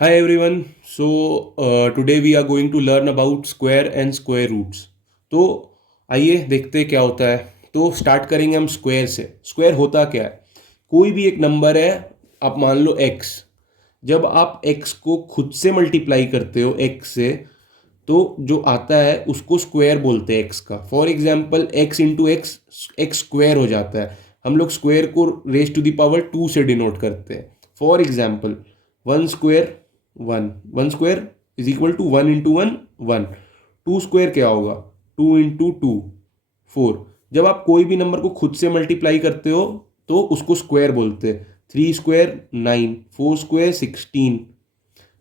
Hi everyone. Today we are going to learn about square and square roots. तो आइए देखते हैं क्या होता है। तो स्टार्ट करेंगे हम स्क्वायर से। स्क्वायर होता क्या है? कोई भी एक नंबर है, आप मान लो x। जब आप x को खुद से मल्टीप्लाई करते हो x से, तो जो आता है उसको स्क्वायर बोलते हैं x का। For example x into x, x square हो जाता है। हम लोग स्क्वायर को रेज टू द पावर 2 से डिनोट करते हैं। For example one square one, one square is equal to one into one, one. Two square क्या होगा? Two into two, four. जब आप कोई भी नंबर को खुद से मल्टीप्लाई करते हो तो उसको स्क्वायर बोलते हैं। Three square nine, four square 16,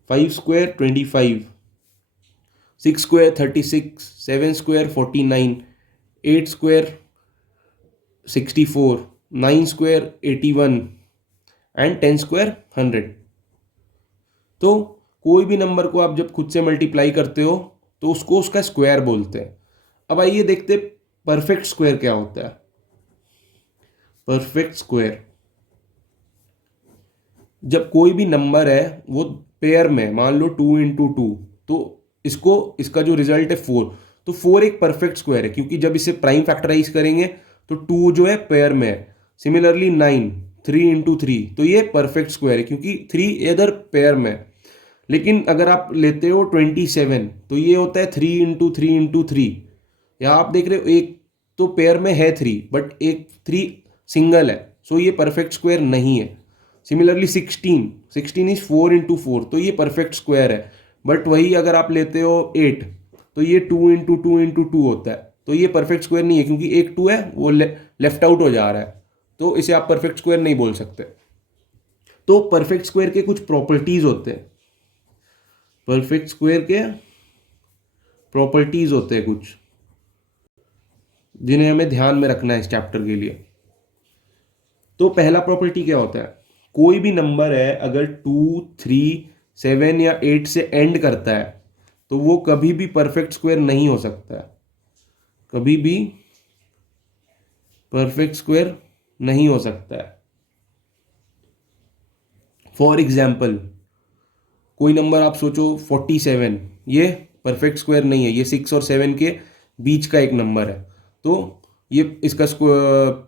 five square 25, six square 36, seven square 49, eight square 64, nine square 81 and ten square 100। तो कोई भी नंबर को आप जब खुद से मल्टीप्लाई करते हो तो उसको उसका स्क्वायर बोलते हैं। अब आइए देखते परफेक्ट स्क्वायर क्या होता है। परफेक्ट स्क्वायर, जब कोई भी नंबर है वो पेयर में, मान लो टू इंटू टू, तो इसका जो रिजल्ट है फोर, तो फोर एक परफेक्ट स्क्वायर है क्योंकि जब इसे प्राइम फैक्टराइज करेंगे तो टू जो है पेयर में है। Similarly nine, three into three, तो ये परफेक्ट स्क्वायर है क्योंकि थ्री इधर पेयर में है। लेकिन अगर आप लेते हो 27, तो ये होता है three into three into three. यहाँ आप देख रहे हो एक तो पेयर में है थ्री, बट एक थ्री सिंगल है, सो ये परफेक्ट स्क्वायर नहीं है। Similarly sixteen, sixteen is four into four, तो ये परफेक्ट स्क्वायर है। बट वही अगर आप लेते हो एट, तो ये to into to into to होता है, तो ये परफेक्ट स्क्वायर नहीं है क्योंकि एक टू है वो लेफ्ट आउट हो जा रहा है, तो इसे आप परफेक्ट स्क्वायर नहीं बोल सकते। तो परफेक्ट स्क्वायर के कुछ प्रॉपर्टीज होते हैं। परफेक्ट स्क्वायर के प्रॉपर्टीज होते हैं कुछ, जिन्हें हमें ध्यान में रखना है इस चैप्टर के लिए। तो पहला प्रॉपर्टी क्या होता है? कोई भी नंबर है अगर टू, थ्री, सेवन या एट से एंड करता है तो वो कभी भी परफेक्ट स्क्वायर नहीं हो सकता है। कभी भी परफेक्ट स्क्वायर नहीं हो सकता है। फॉर एग्जाम्पल कोई नंबर आप सोचो 47, ये परफेक्ट स्क्वायर नहीं है, ये सिक्स और सेवन के बीच का एक नंबर है, तो ये इसका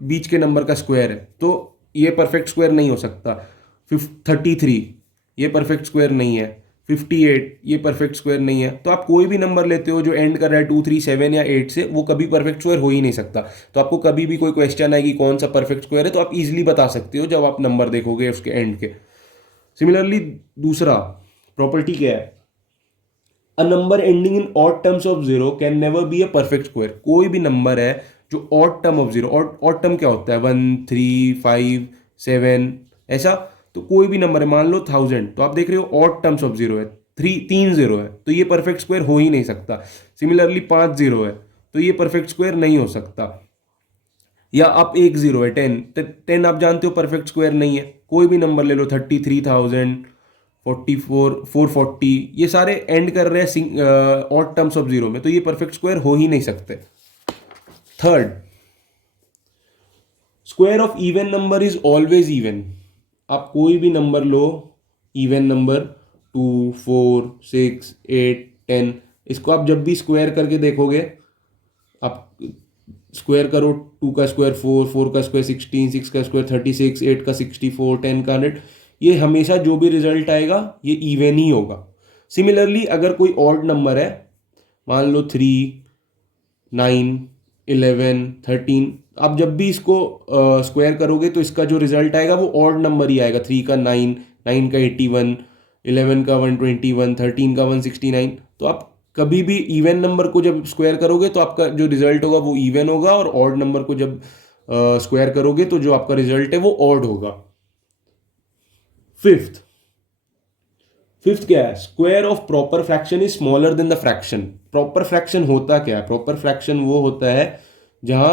बीच के नंबर का स्क्वायर है, तो ये परफेक्ट स्क्वायर नहीं हो सकता। 33, ये परफेक्ट स्क्वायर नहीं है। 58, ये परफेक्ट स्क्वायर नहीं है। तो आप कोई भी नंबर लेते हो जो एंड कर रहा है टू, थ्री, सेवन या एट से, वो कभी परफेक्ट स्क्वायर हो ही नहीं सकता। तो आपको कभी भी कोई क्वेश्चन आए कि कौन सा परफेक्ट स्क्वायर है, तो आप इजीली बता सकते हो जब आप नंबर देखोगे उसके एंड के। सिमिलरली दूसरा प्रॉपर्टी क्या है? A number ending in odd terms of zero can never be a perfect square. कोई भी नंबर है जो odd term of zero, odd term क्या होता है? वन, थ्री, फाइव, सेवन, ऐसा। तो कोई भी नंबर है, मान लो 1000, तो आप देख रहे हो ऑड टर्म्स ऑफ जीरो है, थ्री, तीन जीरो है, तो ये परफेक्ट स्क्वायर हो ही नहीं सकता। सिमिलरली पांच जीरो है, तो ये परफेक्ट स्क्वायर नहीं हो सकता। या आप एक जीरो है, टेन, टेन आप जानते हो परफेक्ट स्क्वायर नहीं है। कोई भी नंबर ले लो, 33,000, 44, 440, ये सारे एंड कर रहे हैं ऑड टर्म्स ऑफ जीरो में, तो ये परफेक्ट स्क्वायर हो ही नहीं सकते। Third, square of even number is always even. आप कोई भी नंबर लो, even number, two, four, six, eight, ten, इसको आप जब भी स्क्वायर करके देखोगे, आप स्क्वायर करो, टू का स्क्वायर फोर, फोर का स्क्वायर 16, सिक्स का स्क्वायर 36, एट का 64, टेन का 100, ये हमेशा जो भी रिजल्ट आएगा ये इवन ही होगा। सिमिलरली अगर कोई ऑड नंबर है, मान लो थ्री, नाइन, 11, 13, आप जब भी इसको स्क्वायर करोगे तो इसका जो रिजल्ट आएगा वो ऑड नंबर ही आएगा। थ्री का नाइन, नाइन का 81, 11 का 121, 13 का 169। तो आप कभी भी इवन नंबर को जब स्क्वायर करोगे तो आपका जो रिजल्ट होगा वो इवन होगा, और ऑड नंबर को जब स्क्वायर करोगे तो जो आपका रिजल्ट है वो ऑड होगा। फिफ्थ, फिफ्थ क्या है? Square of proper fraction is smaller than the fraction. Proper fraction होता क्या है? प्रॉपर फ्रैक्शन वो होता है जहां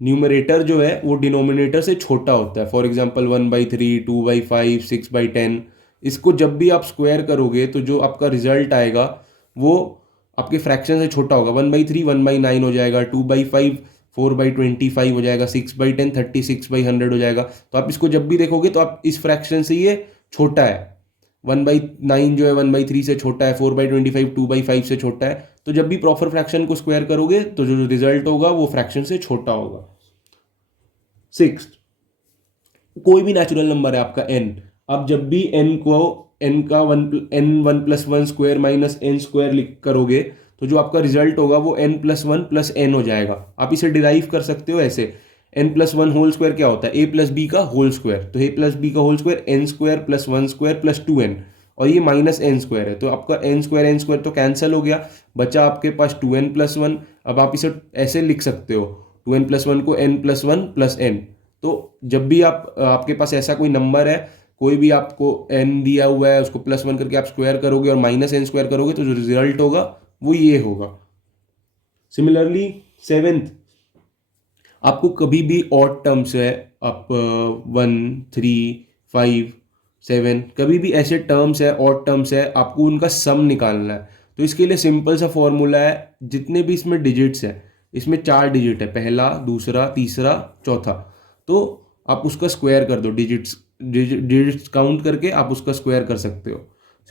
न्यूमरेटर जो है वो डिनोमिनेटर से छोटा होता है। For example 1/3, 2/5, 6/10। इसको जब भी आप स्क्वायर करोगे तो जो आपका रिजल्ट आएगा वो आपके फ्रैक्शन से छोटा होगा। 1/3 1/9 हो जाएगा, 2/5 4/25 हो जाएगा, 6/10 36/100 हो जाएगा। तो आप इसको जब भी देखोगे तो आप इस फ्रैक्शन से ये छोटा है। 1/9 जो है 1/3 से छोटा है, 4/25 2/5 से छोटा है। तो जब भी प्रॉपर फ्रैक्शन को स्क्वायर करोगे तो जो रिजल्ट होगा वो फ्रैक्शन से छोटा होगा। सिक्स, कोई भी नेचुरल नंबर है आपका n, अब जब भी n को n का n 1+1 square minus n square लिख करोगे तो जो आपका रिजल्ट होगा वो n+1 + n हो जाएगा। आप इसे डिराइव कर सकते हो ऐसे, n+1 होल स्क्वायर क्या होता है, a प्लस बी का होल स्क्वायर, तो a प्लस बी का whole square n square plus 1 square plus 2n, और ये माइनस n स्क्वायर है तो आपका n स्क्वायर तो कैंसिल हो गया, बचा आपके पास 2n+1। अब आप इसे ऐसे लिख सकते हो 2n+1 को n+1 + n। तो जब भी आपके पास ऐसा कोई नंबर है, कोई भी आपको n दिया हुआ है, उसको +1 करके आप स्क्वायर करोगे और माइनस n स्क्वायर करोगे तो जो रिजल्ट होगा वो ये होगा। सिमिलरली सेवेंथ, आपको कभी भी ऑड टर्म्स है, आप 1 3 5 7, कभी भी ऐसे टर्म्स है ऑड टर्म्स है, आपको उनका सम निकालना है। तो इसके लिए सिंपल सा फॉर्मूला है, जितने भी इसमें डिजिट्स है, इसमें 4 डिजिट है, पहला दूसरा तीसरा चौथा, तो आप उसका स्क्वायर कर दो, डिजिट्स काउंट करके आप उसका स्क्वायर कर सकते हो।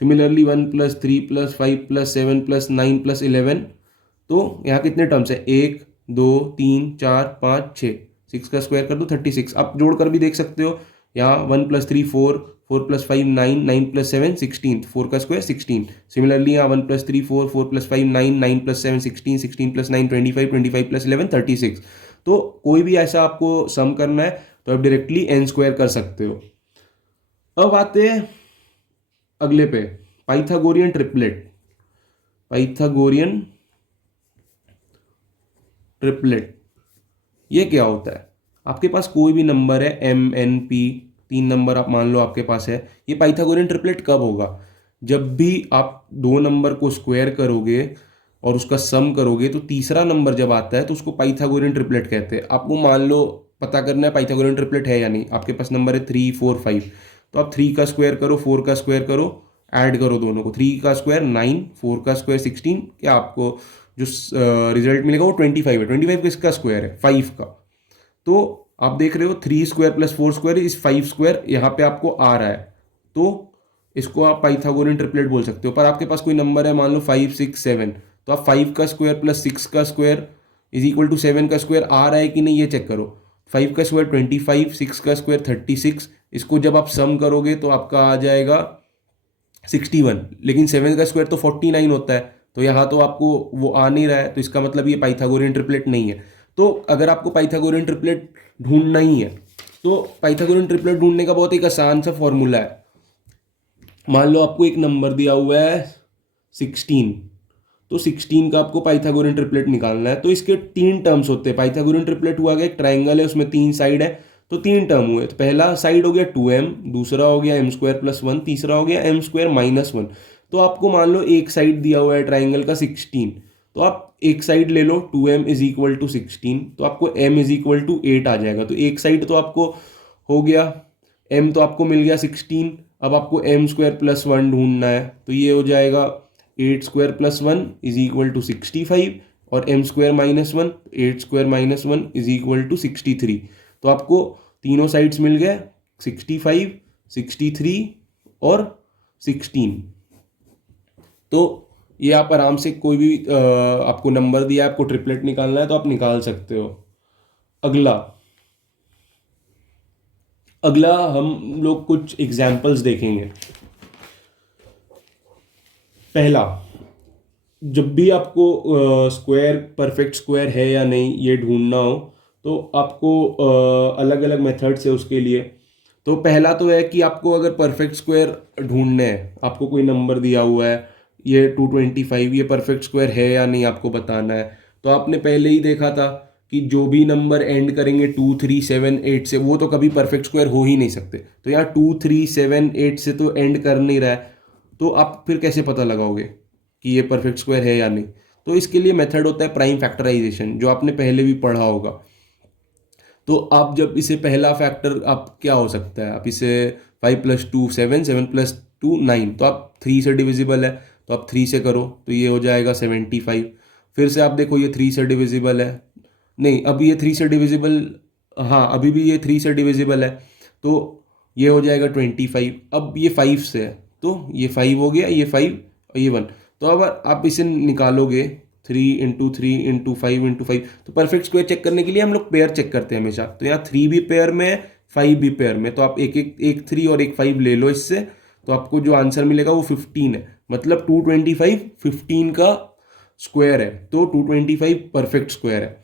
सिमिलरली 1 + 3 + 5 + 7 + 9 + 11, तो यहाँ कितने टर्म्स है, 1 2 3 4 5 6, 6 का स्क्वायर कर दो 36। आप जोड़कर भी देख सकते हो, यहाँ 1 + 3 4, 4 + 5 9, 9 + 7 16, 4 का स्क्वायर 16। सिमिलरली यहाँ 1 + 3 4, 4 + 5 9, 9 + 7 16, 16 + 9 25, 25 + 11 36। तो कोई भी ऐसा आपको सम करना है तो आप डायरेक्टली n स्क्वायर कर सकते हो। अब आते हैं अगले पे, पाइथागोरियन ट्रिपलेट। पाइथागोरियन ट्रिपलेट ये क्या होता है, आपके पास कोई भी नंबर है m n p, 3 नंबर आप मान लो आपके पास है, ये पाइथागोरियन ट्रिपलेट कब होगा, जब भी आप दो नंबर को स्क्वायर करोगे और उसका सम करोगे तो तीसरा नंबर जब आता है तो उसको पाइथागोरियन ट्रिपलेट कहते हैं। आपको मान लो पता करना है पाइथागोरियन ट्रिपलेट है या नहीं, आपके पास नंबर है 3 4 5, तो आप 3 का स्क्वायर करो 4 का स्क्वायर करो, ऐड करो दोनों को, 3 का स्क्वायर 9, 4 का स्क्वायर 16, क्या आपको जो रिजल्ट मिलेगा वो 25 है। 25 किसका स्क्वायर है, 5 का। तो आप देख रहे हो 3 स्क्वायर + 4 स्क्वायर इस 5 स्क्वायर यहाँ पे आपको आ रहा है, तो इसको आप पाइथागोरियन ट्रिपलेट बोल सकते हो। पर आपके पास कोई नंबर है मान लो 5 6 7, तो आप 5 का स्क्वायर + 6 का स्क्वायर = 7 का स्क्वायर आ रहा है कि नहीं ये चेक करो। 5 का स्क्वायर 25, 6 का स्क्वायर 36, इसको जब आप सम करोगे तो आपका आ जाएगा 61, लेकिन 7 का स्क्वायर तो 49 होता है, तो यहाँ तो आपको वो आ नहीं रहा है, तो इसका मतलब ये पाइथागोरियन ट्रिपलेट नहीं है। तो अगर आपको पाइथागोरियन ट्रिपलेट ढूंढना ही है तो पाइथागोरियन ट्रिपलेट ढूंढने का बहुत एक आसान सा फॉर्मूला है। मान लो आपको एक नंबर दिया हुआ है 16, तो 16 का आपको पाइथागोरियन ट्रिपलेट निकालना है। तो इसके 3 टर्म्स होते हैं, पाइथागोरियन ट्रिपलेट हुआ गया एक ट्राइंगल है उसमें 3 साइड है, तो 3 टर्म हुए। तो पहला साइड हो गया 2m, दूसरा हो गया m² + 1, तीसरा हो गया m² - 1। तो आपको मान लो एक साइड दिया हुआ है ट्राइंगल का 16, तो आप एक साइड ले लो 2m = 16, तो आपको m = 8 आ जाएगा। तो एक साइड तो आपको हो गया, m तो आपको मिल गया 16, अब आपको m² + 1 ढूंढना है, तो ये हो जाएगा 8² + 1 = 65, और m² - 1 8² - 1 = 63। तो आपको तीनों साइड्स मिल गए 65 63 और 16। तो ये आप आराम से कोई भी आपको नंबर दिया है, आपको ट्रिपलेट निकालना है तो आप निकाल सकते हो। अगला अगला हम लोग कुछ एग्जाम्पल्स देखेंगे। पहला, जब भी आपको स्क्वायर परफेक्ट स्क्वायर है या नहीं ये ढूंढना हो तो आपको अलग अलग मेथड्स है उसके लिए। तो पहला तो है कि आपको अगर परफेक्ट स्क्वायर ढूंढने हैं, आपको कोई नंबर दिया हुआ है ये 225, ये परफेक्ट स्क्वायर है या नहीं आपको बताना है। तो आपने पहले ही देखा था कि जो भी नंबर एंड करेंगे 2 3 7 8 से वो तो कभी परफेक्ट स्क्वायर हो ही नहीं सकते। तो यहाँ 2 3 7 8 से तो एंड कर नहीं रहा है, तो आप फिर कैसे पता लगाओगे कि ये परफेक्ट स्क्वायर है या नहीं। तो इसके लिए मेथड होता है प्राइम फैक्टराइजेशन, जो आपने पहले भी पढ़ा होगा। तो आप जब इसे पहला फैक्टर आप क्या हो सकता है, आप इसे 5 + 2 7, 7 + 2 9, तो आप 3 से डिविजिबल है तो आप 3 से करो तो ये हो जाएगा 75। फिर से आप देखो ये 3 से डिविजिबल है, नहीं अभी ये 3 से डिविजिबल, हाँ अभी भी ये 3 से डिविजिबल है, तो ये हो जाएगा 25। अब ये 5 से है तो ये 5 हो गया, ये 5 और ये 1। तो अब आप इसे निकालोगे 3 × 3 × 5 × 5, तो परफेक्ट स्क्वायर चेक करने के लिए हम लोग पेयर चेक करते हैं हमेशा। तो यहाँ 3 भी पेयर में है, 5 भी पेयर में, तो आप एक 3 और एक 5 ले लो इससे, तो आपको जो आंसर मिलेगा वो 15 है। मतलब 225 15 का स्क्वायर है, तो 225 परफेक्ट स्क्वायर है।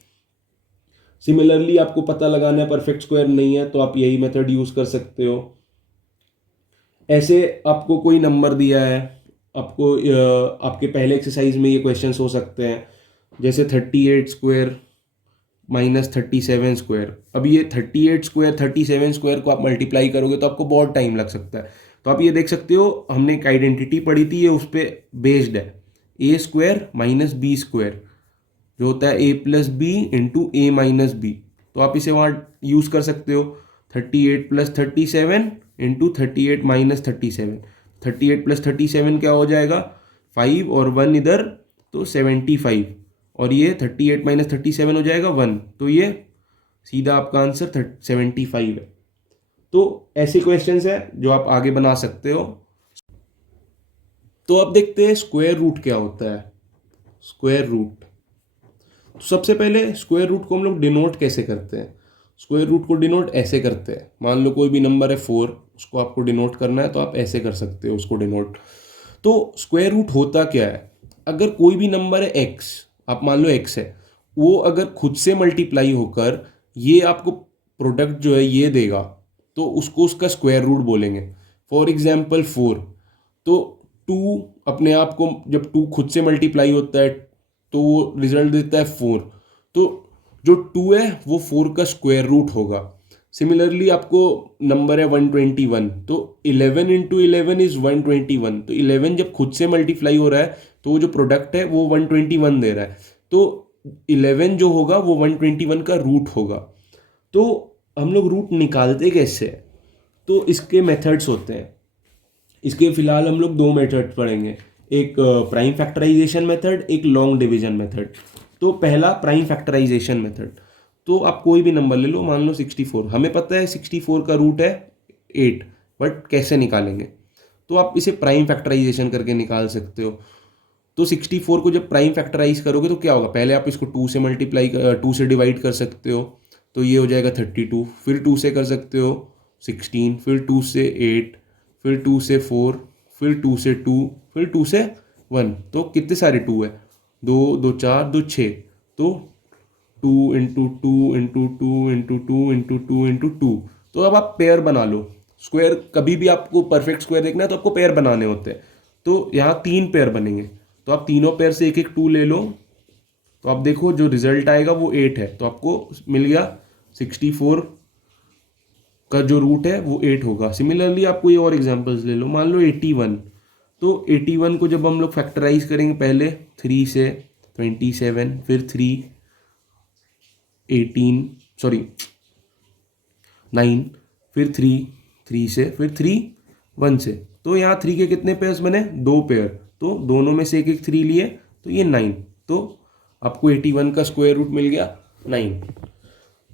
सिमिलरली आपको पता लगाना है परफेक्ट स्क्वायर नहीं है, तो आप यही मेथड यूज कर सकते हो। ऐसे आपको कोई नंबर दिया है, आपको आपके पहले एक्सरसाइज में ये क्वेश्चंस हो सकते हैं, जैसे 38 स्क्वायर माइनस 37 स्क्वायर। अब ये 38 स्क्वायर 37 स्क्वायर को आप मल्टीप्लाई करोगे तो आपको बहुत टाइम लग सकता है। तो आप ये देख सकते हो, हमने एक आइडेंटिटी पढ़ी थी, ये उस पर बेस्ड है, ए स्क्वायर माइनस बी स्क्वायर, जो होता है ए प्लस बी इंटू ए माइनस बी। तो आप इसे वहाँ यूज़ कर सकते हो, 38 + 37 इंटू 38 - 37। 38 + 37 क्या हो जाएगा, 5 और 1 इधर, तो 75, और ये 38 - 37 हो जाएगा 1, तो ये सीधा आपका आंसर 75 है। तो ऐसे क्वेश्चंस है जो आप आगे बना सकते हो। तो अब देखते हैं स्क्वायर रूट क्या होता है। स्क्वायर रूट, तो सबसे पहले स्क्वायर रूट को हम लोग डिनोट कैसे करते हैं। स्क्वायर रूट को डिनोट ऐसे करते हैं, मान लो कोई भी नंबर है 4, उसको आपको डिनोट करना है तो आप ऐसे कर सकते हो उसको डिनोट। तो स्क्वायर रूट होता क्या है, अगर कोई भी नंबर है x, आप मान लो x है, वो अगर खुद से मल्टीप्लाई होकर ये आपको प्रोडक्ट जो है ये देगा, तो उसको उसका स्क्वायर रूट बोलेंगे। फॉर एग्जाम्पल 4, तो 2 अपने आप को जब 2 खुद से मल्टीप्लाई होता है तो वो रिजल्ट देता है 4, तो जो 2 है वो 4 का स्क्वायर रूट होगा। सिमिलरली आपको नंबर है 121, तो 11 × 11 इज 121, तो 11 जब खुद से मल्टीप्लाई हो रहा है तो वो जो प्रोडक्ट है वो 121 दे रहा है, तो 11 जो होगा वो 121 का रूट होगा। तो हम लोग रूट निकालते कैसे हैं, तो इसके मेथड्स होते हैं। इसके फिलहाल हम लोग 2 मेथड पढ़ेंगे, एक प्राइम फैक्टराइजेशन मेथड, एक लॉन्ग डिवीजन मेथड। तो पहला प्राइम फैक्टराइजेशन मेथड, तो आप कोई भी नंबर ले लो, मान लो 64, हमें पता है 64 का रूट है 8, बट कैसे निकालेंगे, तो आप इसे प्राइम फैक्टराइजेशन करके निकाल सकते हो। तो 64 को जब प्राइम फैक्टराइज करोगे तो क्या होगा, पहले आप इसको 2 से मल्टीप्लाई 2 से डिवाइड कर सकते हो, तो ये हो जाएगा 32, फिर 2 से कर सकते हो 16, फिर 2 से 8, फिर 2 से 4, फिर 2 से 2, फिर 2 से 1, तो कितने सारे 2 है, 2 2 4 2 6, तो 2 × 2 × 2 × 2 × 2 × 2। तो अब आप पेयर बना लो। स्क्वायर कभी भी आपको परफेक्ट स्क्वायर देखना है तो आपको पेयर बनाने होते हैं, तो यहाँ 3 पेयर बनेंगे, तो आप तीनों पेयर से एक एक 2 ले लो, तो आप देखो जो रिजल्ट आएगा वो 8 है, तो आपको मिल गया 64 का जो रूट है वो 8 होगा। सिमिलरली आप कोई और एग्जांपल्स ले लो, मान लो 81, तो 81 को जब हम लोग फैक्टराइज करेंगे, पहले 3 से 27, फिर 3 18 सॉरी 9, फिर 3 3 से, फिर 3 1 से, तो यहाँ 3 के कितने पेयर्स बने, 2 पेयर, तो दोनों में से एक एक 3 लिए, तो ये 9, तो आपको 81 का स्क्वायर रूट मिल गया 9।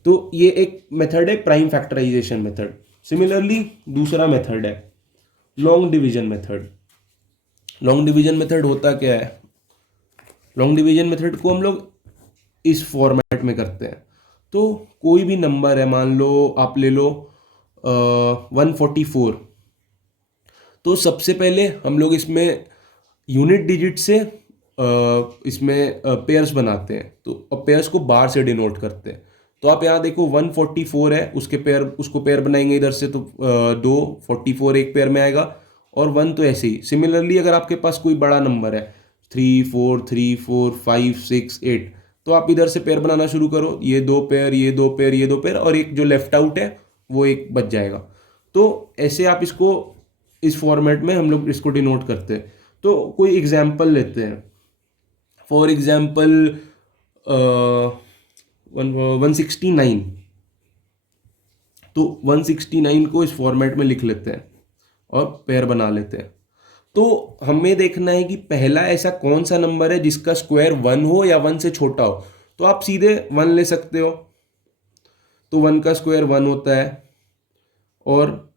तो ये एक मेथड है प्राइम फैक्टराइजेशन मेथड। सिमिलरली दूसरा मेथड है long division method. Long division method होता क्या है, लॉन्ग डिवीजन मेथड को हम लोग इस फॉर्मेट में करते हैं। तो कोई भी नंबर है, मान लो आप ले लो 144, तो सबसे पहले हम लोग इसमें यूनिट डिजिट से इसमें पेयर्स बनाते हैं, तो पेयर्स को बार से डिनोट करते हैं। तो आप यहाँ देखो 144 है, उसके पेयर, उसको पेयर बनाएंगे इधर से, तो 2 44 एक पेयर में आएगा, और 1 तो ऐसे ही। सिमिलरली अगर आपके पास कोई बड़ा नंबर है 3 4 3 4 5 6 8, तो आप इधर से पेयर बनाना शुरू करो, ये 2 पेयर, ये 2 पेयर, ये 2 पेयर, और एक जो लेफ्ट आउट है वो एक बच जाएगा। तो ऐसे आप इसको, इस फॉर्मेट में हम लोग इसको डिनोट करते हैं। तो कोई एग्जाम्पल लेते हैं, फॉर एग्जाम्पल 169, तो 169 को इस फॉर्मेट में लिख लेते हैं और पेयर बना लेते हैं। तो हमें देखना है कि पहला ऐसा कौन सा नंबर है जिसका स्क्वायर 1 हो या 1 से छोटा हो, तो आप सीधे 1 ले सकते हो, तो 1 का स्क्वायर 1 होता है, और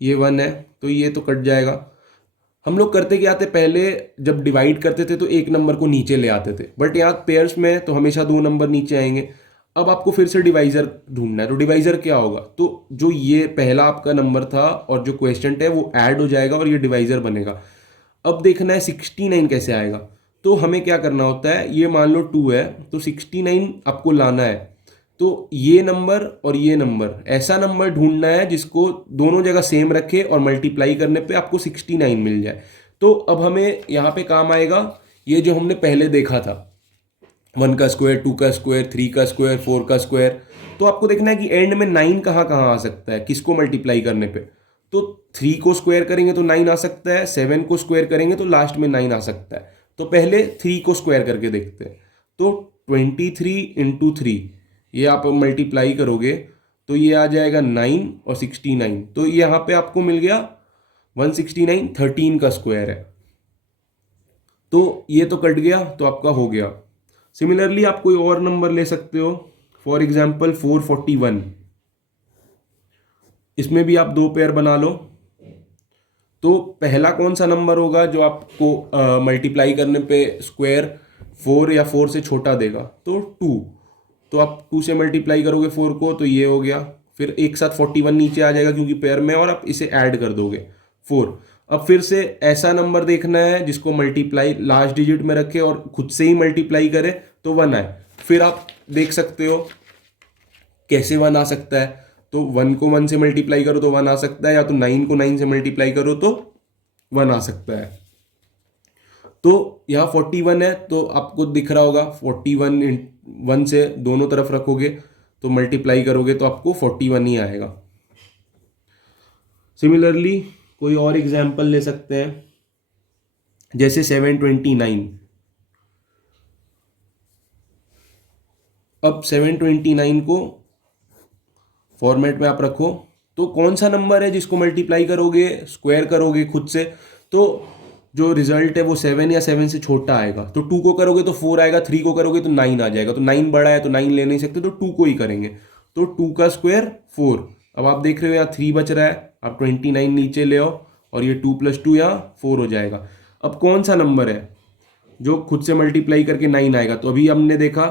ये 1 है तो ये तो कट जाएगा, हम लोग करते क्या थे, पहले जब डिवाइड करते थे तो एक नंबर को नीचे ले आते थे, बट यहाँ पेयर्स में तो हमेशा दो नंबर नीचे आएंगे। अब आपको फिर से डिवाइजर ढूंढना है, तो डिवाइजर क्या होगा, तो जो ये पहला आपका नंबर था और जो क्वेश्चन है वो ऐड हो जाएगा और ये डिवाइजर बनेगा। अब देखना है 69 कैसे आएगा। तो हमें क्या करना होता है, ये मान लो 2 है तो 69 आपको लाना है। तो ये नंबर और ये नंबर, ऐसा नंबर ढूंढना है जिसको दोनों जगह सेम रखे और मल्टीप्लाई करने पे आपको 69 मिल जाए। तो अब हमें यहाँ पे काम आएगा ये जो हमने पहले देखा था, 1 का स्क्वायर, 2 का स्क्वायर, 3 का स्क्वायर, 4 का स्क्वायर। तो आपको देखना है कि एंड में 9 कहाँ कहाँ आ सकता है किसको मल्टीप्लाई करने पे। तो 3 को स्क्वायर करेंगे तो 9 आ सकता है, 7 को स्क्वायर करेंगे तो लास्ट में 9 आ सकता है। तो पहले 3 को स्क्वायर करके देखते हैं। तो 23 इंटू 3 ये आप मल्टीप्लाई करोगे तो ये आ जाएगा 9 और 69। तो यहाँ पे आपको मिल गया 169, 13 का स्क्वायर है। तो ये तो कट गया तो आपका हो गया। सिमिलरली आप कोई और नंबर ले सकते हो, फॉर एग्जाम्पल 441। इसमें भी आप दो पेयर बना लो। तो पहला कौन सा नंबर होगा जो आपको मल्टीप्लाई करने पे स्क्वायर 4 या 4 से छोटा देगा, तो 2। तो आप 2 से मल्टीप्लाई करोगे 4 को तो ये हो गया, फिर एक साथ 41 नीचे आ जाएगा क्योंकि पेयर में, और आप इसे ऐड कर दोगे 4। अब फिर से ऐसा नंबर देखना है जिसको मल्टीप्लाई लास्ट डिजिट में रखे और खुद से ही मल्टीप्लाई करे तो 1 आए। फिर आप देख सकते हो कैसे 1 आ सकता है। तो 1 को 1 से मल्टीप्लाई करो तो 1 आ सकता है, या तो 9 को 9 से मल्टीप्लाई करो तो 1 आ सकता है। तो यहाँ 41 है तो आपको दिख रहा होगा 41 1 से दोनों तरफ रखोगे तो मल्टीप्लाई करोगे तो आपको 41 ही आएगा। सिमिलरली कोई और एग्जाम्पल ले सकते हैं, जैसे 729। अब 729 को फॉर्मेट में आप रखो, तो कौन सा नंबर है जिसको मल्टीप्लाई करोगे स्क्वायर करोगे खुद से तो जो रिजल्ट है वो 7 या 7 से छोटा आएगा। तो 2 को करोगे तो 4 आएगा, 3 को करोगे तो 9 आ जाएगा। तो 9 बड़ा है तो 9 ले नहीं सकते तो 2 को ही करेंगे। तो 2 का स्क्वायर 4। अब आप देख रहे हो यहाँ 3 बच रहा है, आप 29 नीचे ले आओ और ये 2 + 2 यहाँ 4 हो जाएगा। अब कौन सा नंबर है जो खुद से मल्टीप्लाई करके 9 आएगा, तो अभी हमने देखा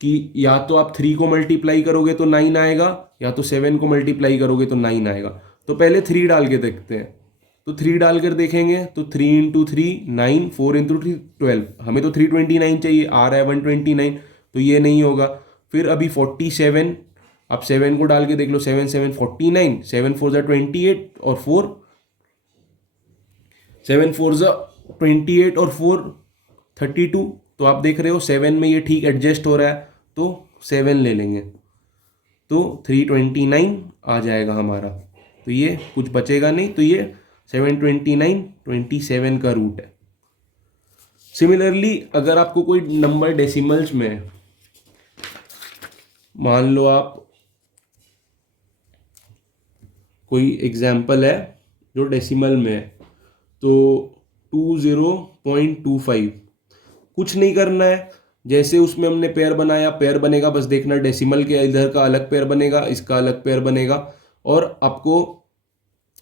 कि या तो आप 3 को मल्टीप्लाई करोगे तो 9 आएगा, या तो 7 को मल्टीप्लाई करोगे तो 9 आएगा। तो पहले 3 डाल के देखते हैं। तो 3 डालकर देखेंगे तो 3 इंटू 3 9, 4 इंटू 3 12। हमें तो 329 चाहिए, आ रहा है 129, तो ये नहीं होगा। फिर अभी 47, आप 7 को डाल के देख लो, 7 7 49, 7 4 ज़ा 28 और 4 7 4 ज़ा 28 और 4 32। तो आप देख रहे हो 7 में ये ठीक एडजस्ट हो रहा है तो 7 ले लेंगे तो 329 आ जाएगा हमारा। तो ये कुछ बचेगा नहीं, तो ये 729 27 का रूट है। सिमिलरली अगर आपको कोई नंबर डेसिमल्स में है, मान लो आप कोई एग्जाम्पल है जो डेसिमल में है, तो 20.25, कुछ नहीं करना है। जैसे उसमें हमने पेयर बनाया, पेयर बनेगा, बस देखना डेसिमल के इधर का अलग पेयर बनेगा, इसका अलग पेयर बनेगा, और आपको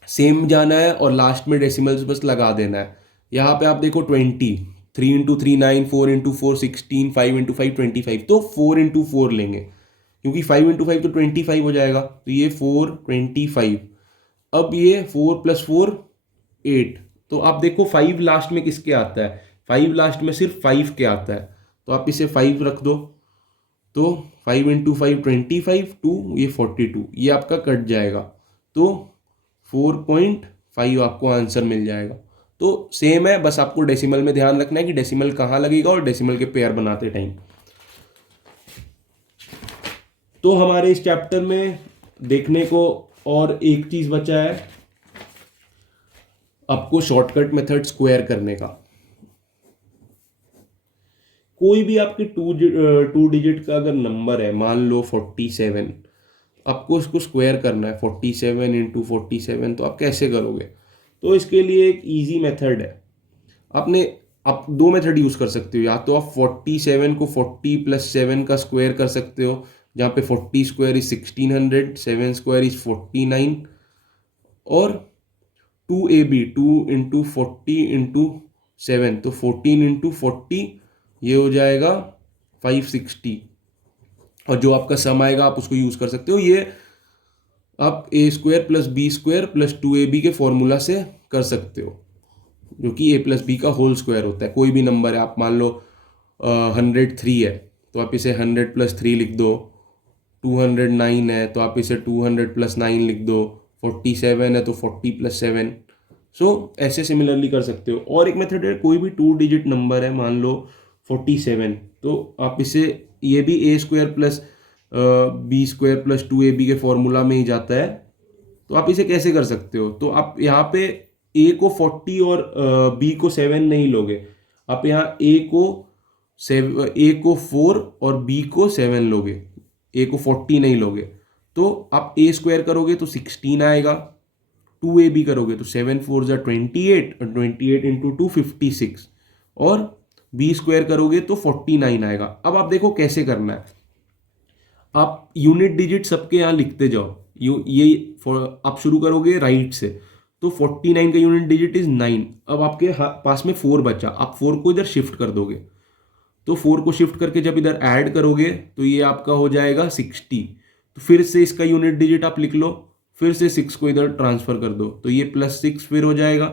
सेम जाना है और लास्ट में डेसिमल्स बस लगा देना है। यहाँ पे आप देखो 20, 3 इंटू 3 9, 4 इंटू 4 16, 5 इंटू 5 25। तो 4 इंटू 4 लेंगे क्योंकि 5 इंटू 5 तो 25 हो जाएगा। तो ये 4 25। अब ये 4 + 4 8। तो आप देखो 5 लास्ट में किसके आता है, 5 लास्ट में सिर्फ 5 के आता है। तो आप इसे 5 रख दो, तो 5 इंटू 5 25, 2 ये 42, ये आपका कट जाएगा। तो 4.5 आपको आंसर मिल जाएगा। तो सेम है, बस आपको डेसिमल में ध्यान रखना है कि डेसिमल कहाँ लगेगा और डेसिमल के पेयर बनाते टाइम। तो हमारे इस चैप्टर में देखने को और एक चीज बचा है, आपको शॉर्टकट मेथड स्क्वायर करने का। कोई भी आपके टू डिजिट का अगर नंबर है, मान लो 47, आपको उसको स्क्वायर करना है 47 इंटू 47। तो आप कैसे करोगे, तो इसके लिए एक इजी मेथड है। आप दो मेथड यूज़ कर सकते हो। या तो आप 47 को 40 + 7 का स्क्वायर कर सकते हो, जहाँ पे 40² = 1600, 7² = 49, और 2ab 2 × 40 × 7 तो 14 × 40 ये हो जाएगा 560 और जो आपका सम आएगा आप उसको यूज कर सकते हो। ये आप a² + b² + 2ab के फॉर्मूला से कर सकते हो जो कि a + b का होल स्क्वायर होता है। कोई भी नंबर है, आप मान लो 103 है तो आप इसे 100 + 3 लिख दो, 209 है तो आप इसे 200 + 9 लिख दो, 47 है तो 40 + 7। सो ऐसे सिमिलरली कर सकते हो। और एक मेथड है, कोई भी 2 डिजिट नंबर है, मान लो 47, तो आप इसे, ये भी a² + b² + 2ab के फॉर्मूला में ही जाता है। तो आप इसे कैसे कर सकते हो, तो आप यहाँ पे a को 40 और b को 7 नहीं लोगे, आप यहाँ a को 4 और b को 7 लोगे, a को 40 नहीं लोगे। तो आप a² करोगे तो 16 आएगा, 2ab करोगे तो 7 × 4 = 28 और 28 × 2 56 और b² करोगे तो 49 आएगा। अब आप देखो कैसे करना है, आप यूनिट डिजिट सबके यहाँ लिखते जाओ। ये आप शुरू करोगे राइट से, तो 49 का यूनिट डिजिट इज 9। अब आपके पास में 4 बचा, आप 4 को इधर शिफ्ट कर दोगे, तो 4 को शिफ्ट करके जब इधर ऐड करोगे तो ये आपका हो जाएगा 60। तो फिर से इसका यूनिट डिजिट आप लिख लो, फिर से 6 को इधर ट्रांसफर कर दो, तो ये +6 फिर हो जाएगा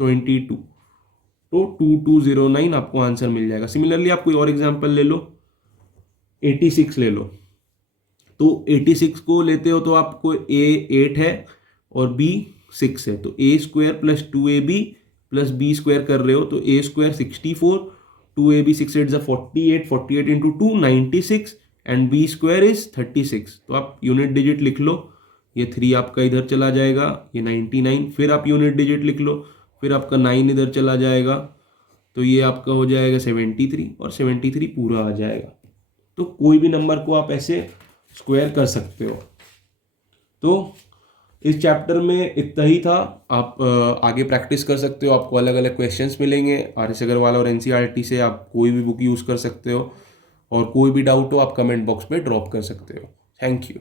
22, तो 2209 आपको आंसर मिल जाएगा। सिमिलरली आप कोई और एग्जांपल ले लो, 86 ले लो, तो 86 को लेते हो तो आपको a 8 है और b 6 है, तो a² + 2ab + b² कर रहे हो तो a² 64, 2ab 6 8 = 48, 48 × 2 96 and b² is 36। तो आप यूनिट डिजिट लिख लो, ये 3 आपका इधर चला जाएगा, ये 99, फिर आप यूनिट डिजिट लिख लो, फिर आपका 9 इधर चला जाएगा, तो ये आपका हो जाएगा 73 और 73 पूरा आ जाएगा। तो कोई भी नंबर को आप ऐसे स्क्वायर कर सकते हो। तो इस चैप्टर में इतना ही था, आप आगे प्रैक्टिस कर सकते हो, आपको अलग अलग क्वेश्चंस मिलेंगे RS अग्रवाल और NCERT से, आप कोई भी बुक यूज़ कर सकते हो और कोई भी डाउट हो आप कमेंट बॉक्स में ड्रॉप कर सकते हो। Thank you.